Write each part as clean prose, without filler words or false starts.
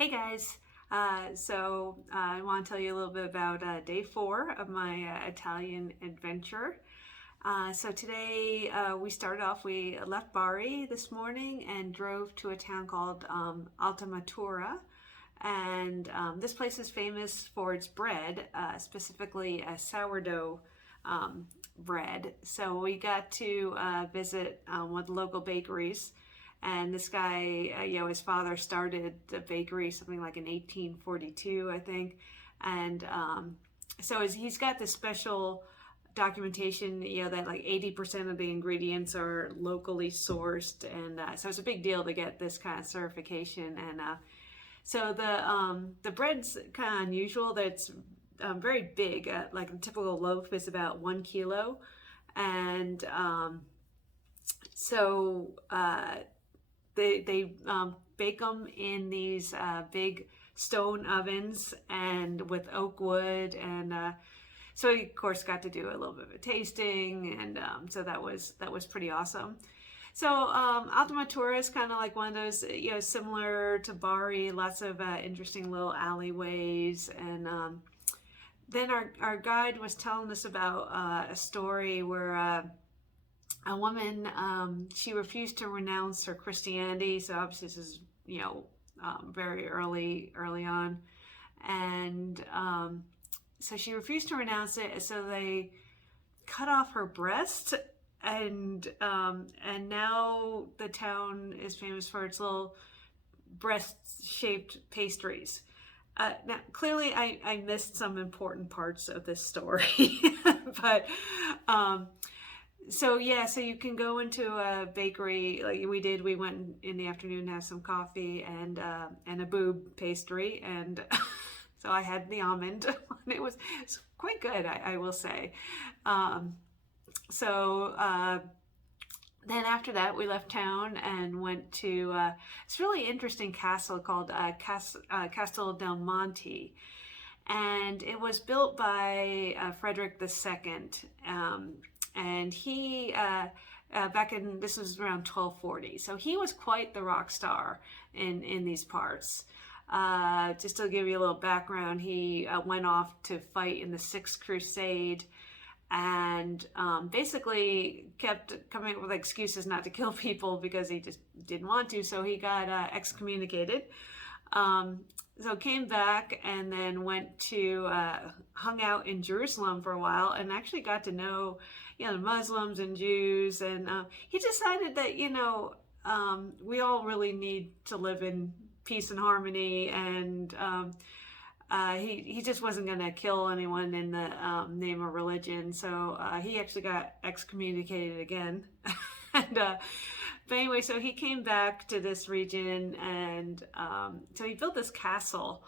Hey guys, I want to tell you a little bit about day 4 of my Italian adventure. Today we started off, we left Bari this morning and drove to a town called Altamatura. And this place is famous for its bread, specifically a sourdough bread. So we got to visit one of the local bakeries. And this guy, his father started the bakery something like in 1842, I think. And he's got this special documentation, that like 80% of the ingredients are locally sourced. And so it's a big deal to get this kind of certification. And the bread's kind of unusual. That it's very big. Like a typical loaf is about 1 kilo. And so they bake them in these big stone ovens and with oak wood. And so we of course got to do a little bit of a tasting. And so that was pretty awesome. So Altamatura is kind of like one of those, similar to Bari, lots of interesting little alleyways. And then our guide was telling us about a story where a woman, she refused to renounce her Christianity. So obviously this is, very early on. And so she refused to renounce it. So they cut off her breast. And now the town is famous for its little breast-shaped pastries. Now, clearly I missed some important parts of this story. But so you can go into a bakery like we did. We went in the afternoon to have some coffee and a boob pastry, and so I had the almond. It was quite good, I will say. Then after that, we left town and went to this really interesting castle called Castel del Monte. And it was built by Frederick II. And he, this was around 1240. So he was quite the rock star in these parts. Just to give you a little background, he went off to fight in the Sixth Crusade, and basically kept coming up with excuses not to kill people because he just didn't want to. So he got excommunicated. So came back and then went to hung out in Jerusalem for a while and actually got to know, the Muslims and Jews. And he decided that we all really need to live in peace and harmony. And he just wasn't going to kill anyone in the name of religion. So he actually got excommunicated again. And but anyway, so he came back to this region, and so he built this castle,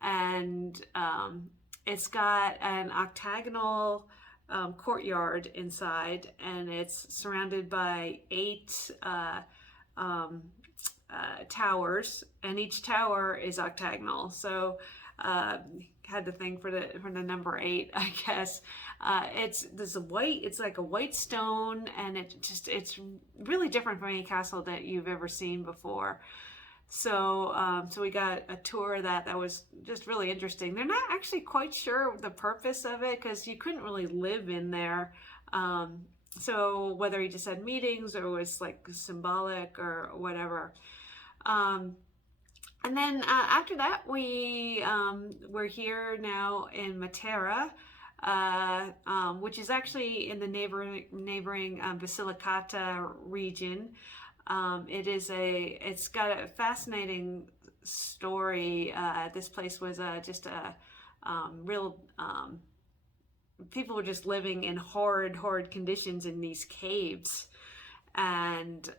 and it's got an octagonal courtyard inside, and it's surrounded by 8 towers, and each tower is octagonal. So had the thing for the number 8, I guess. It's like a white stone, and it's really different from any castle that you've ever seen before. So we got a tour of that was just really interesting. They're not actually quite sure the purpose of it because you couldn't really live in there. So whether he just had meetings or was like symbolic or whatever. And then after that, we're here now in Matera, which is actually in the neighboring Basilicata region. It's got a fascinating story. This place was just a real. People were just living in horrid conditions in these caves, and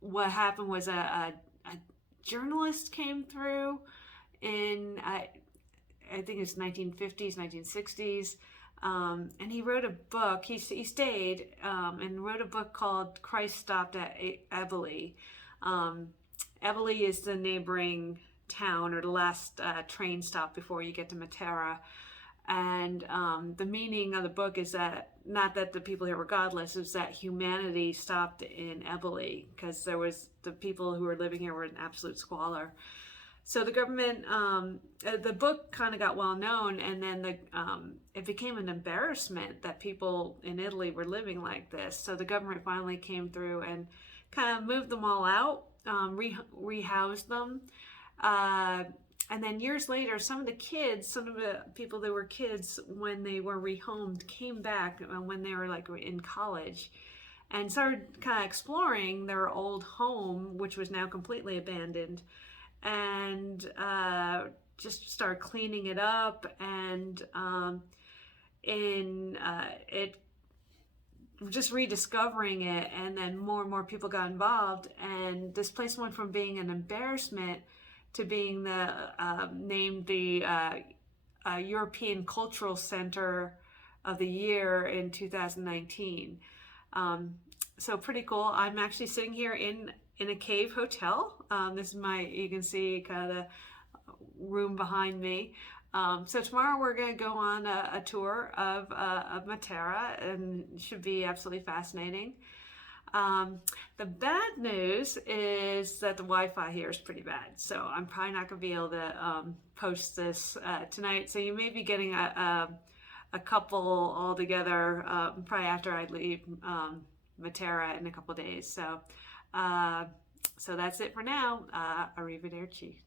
what happened was a journalist came through in I think it's 1950s, 1960s, and he wrote a book. He stayed and wrote a book called Christ Stopped at Eboli. Eboli is the neighboring town, or the last train stop before you get to Matera. And the meaning of the book is that, not that the people here were godless, is that humanity stopped in Eboli because the people who were living here were in absolute squalor. So the government, the book kind of got well known, and then it became an embarrassment that people in Italy were living like this. So the government finally came through and kind of moved them all out, rehoused them. And then years later, some of the people that were kids when they were rehomed came back when they were like in college and started kind of exploring their old home, which was now completely abandoned, and just started cleaning it up, and in it just rediscovering it, and then more and more people got involved, and this place went from being an embarrassment to being named the European Cultural Center of the Year in 2019. So pretty cool. I'm actually sitting here in a cave hotel. This is you can see kind of the room behind me. So tomorrow we're going to go on a tour of Matera, and it should be absolutely fascinating. The bad news is that the Wi-Fi here is pretty bad, so I'm probably not going to be able to post this tonight. So you may be getting a couple all together probably after I leave Matera in a couple days. So that's it for now. Arrivederci.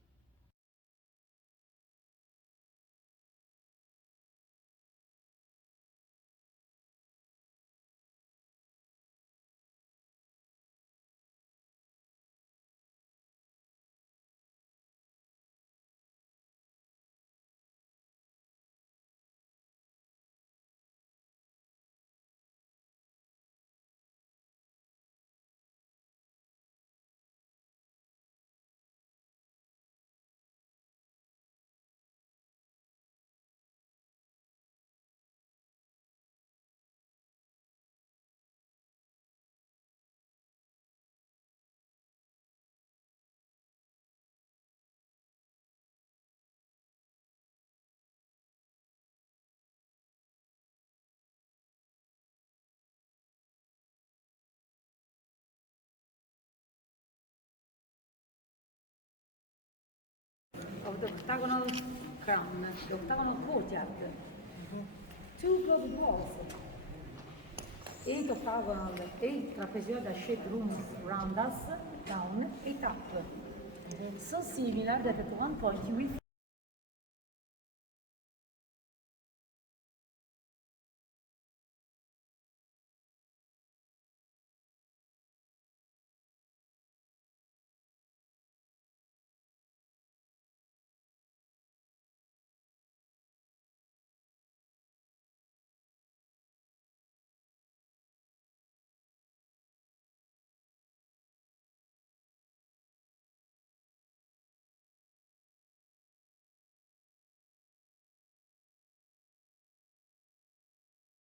Of the octagonal crown, the octagonal courtyard. Two closed walls, 8 octagonal, 8 trapezoidal shaped rooms round us, down, 8 up. So similar that at one point you will